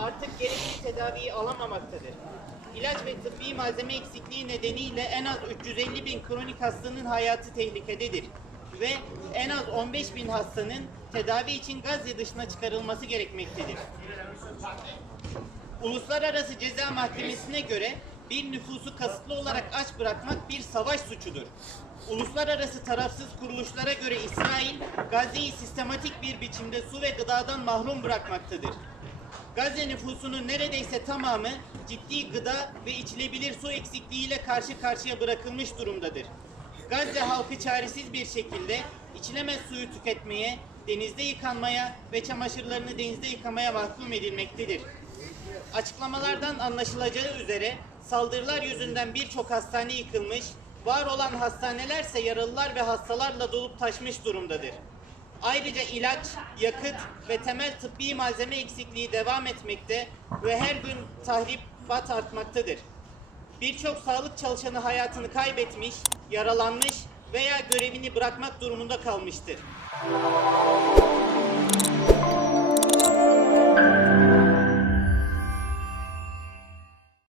artık gerekli tedaviyi alamamaktadır. İlaç ve tıbbi malzeme eksikliği nedeniyle en az 350 bin kronik hastanın hayatı tehlikededir ve en az 15 bin hastanın tedavi için Gazze dışına çıkarılması gerekmektedir. Uluslararası Ceza Mahkemesi'ne göre bir nüfusu kasıtlı olarak aç bırakmak bir savaş suçudur. Uluslararası tarafsız kuruluşlara göre İsrail, Gazze'yi sistematik bir biçimde su ve gıdadan mahrum bırakmaktadır. Gazze nüfusunun neredeyse tamamı ciddi gıda ve içilebilir su eksikliğiyle karşı karşıya bırakılmış durumdadır. Gazze halkı çaresiz bir şekilde içilemez suyu tüketmeye, denizde yıkanmaya ve çamaşırlarını denizde yıkamaya mahkum edilmektedir. Açıklamalardan anlaşılacağı üzere saldırılar yüzünden birçok hastane yıkılmış, var olan hastanelerse yaralılar ve hastalarla dolup taşmış durumdadır. Ayrıca ilaç, yakıt ve temel tıbbi malzeme eksikliği devam etmekte ve her gün tahribat artmaktadır. Birçok sağlık çalışanı hayatını kaybetmiş, yaralanmış veya görevini bırakmak durumunda kalmıştır.